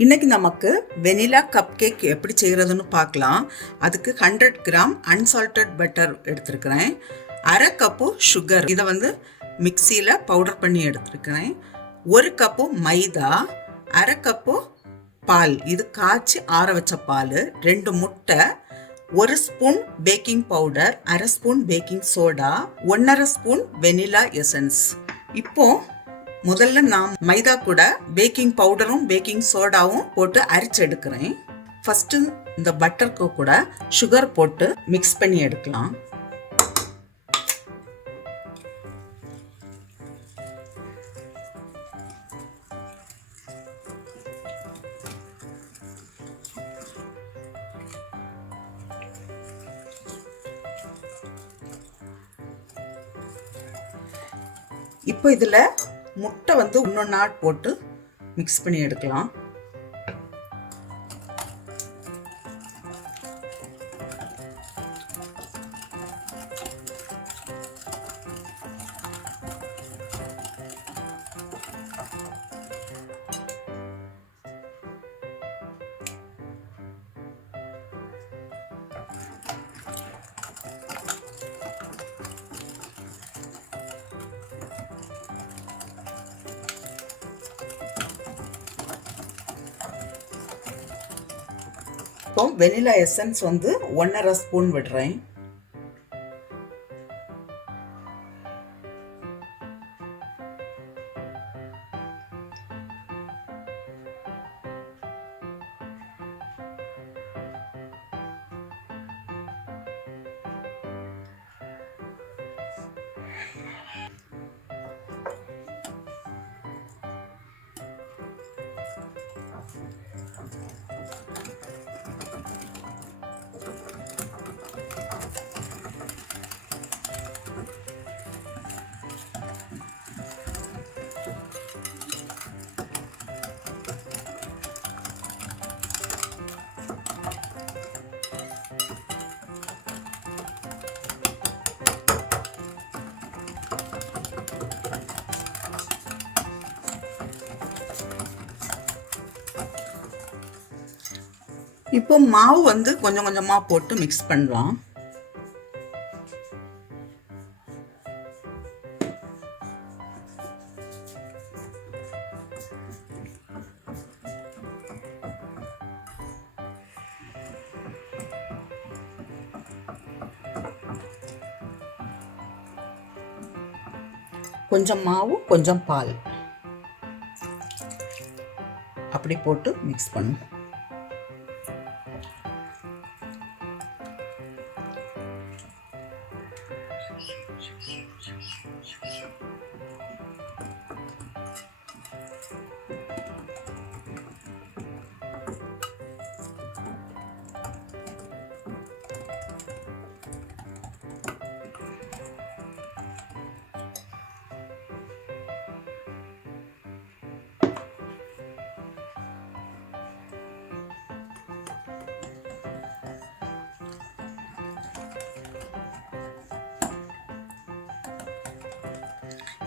இன்னைக்கு நமக்கு vanilla cup cake எப்படி செய்கிறதுன்னு பார்க்கலாம். அதுக்கு 100 கிராம் அன்சால்டட் பட்டர் எடுத்துருக்கிறேன். அரை கப்பு சுகர், இதை மிக்சியில் பவுடர் பண்ணி எடுத்துருக்கிறேன். 1 கப்பு மைதா, அரை கப்பு பால், இது காய்ச்சி ஆற வச்ச பால், 2 முட்டை, 1 ஸ்பூன் பேக்கிங் பவுடர், அரை spoon baking soda, 1.5 spoon vanilla essence. இப்போ முதல்ல நான் மைதா கூட பேக்கிங் பவுடரும் பேக்கிங் சோடாவும் போட்டு அரைச்சு எடுக்கிறேன். ஃபர்ஸ்ட் இந்த பட்டருக்கு கூட சுகர் போட்டு மிக்ஸ் பண்ணி எடுக்கலாம். இப்போ இதுல முட்டை ஒன்னொன்னா போட்டு மிக்ஸ் பண்ணி எடுக்கலாம். இப்போ வெனிலா எசன்ஸ் 1.5 ஸ்பூன் விடுறேன். இப்போ மாவு கொஞ்சம் கொஞ்சமா போட்டு மிக்ஸ் பண்ணலாம். கொஞ்சம் மாவு கொஞ்சம் பால் அப்படி போட்டு மிக்ஸ் பண்ணும்.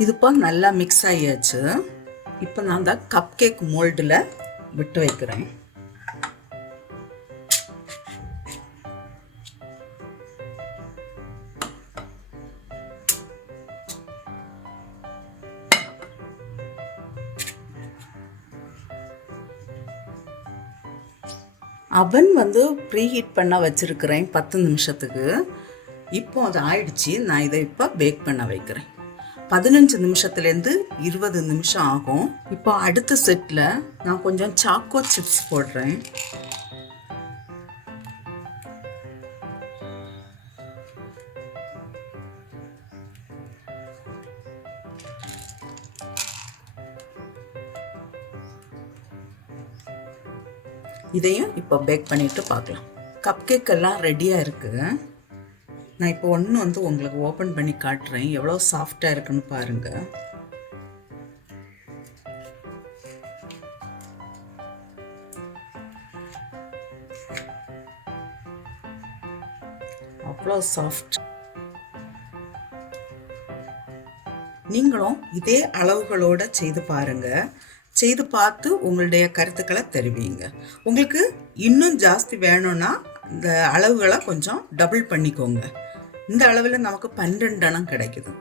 இது இப்போ நல்லா மிக்ஸ் ஆகியாச்சு. இப்போ நான் அந்த கப் கேக் மோல்டில் விட்டு வைக்கிறேன். அவன் ப்ரீஹீட் பண்ண வச்சிருக்கிறேன் 10 நிமிஷத்துக்கு. இப்போ அது ஆயிடுச்சு. நான் இதை இப்போ பேக் பண்ண வைக்கிறேன். 15 நிமிஷத்துலேருந்து 20 நிமிஷம் ஆகும். இப்போ அடுத்த செட்டில் நான் கொஞ்சம் சாக்கோ சிப்ஸ் போடுறேன். இதையும் இப்போ பேக் பண்ணிட்டு பார்க்கலாம். கப் கேக் எல்லாம் ரெடியாக இருக்குது. நான் இப்போ ஒன்று உங்களுக்கு ஓப்பன் பண்ணி காட்டுறேன். எவ்வளோ சாஃப்டாக இருக்குன்னு பாருங்க. அவ்வளோ சாஃப்ட். நீங்களும் இதே அளவுகளோட செய்து பாருங்க. செய்து பார்த்து உங்களுடைய கருத்துக்களை தெரிவிங்க. உங்களுக்கு இன்னும் ஜாஸ்தி வேணும்னா இந்த அளவுகளை கொஞ்சம் டபுள் பண்ணிக்கோங்க. இந்த அளவில் நமக்கு 12 கிடைக்குது.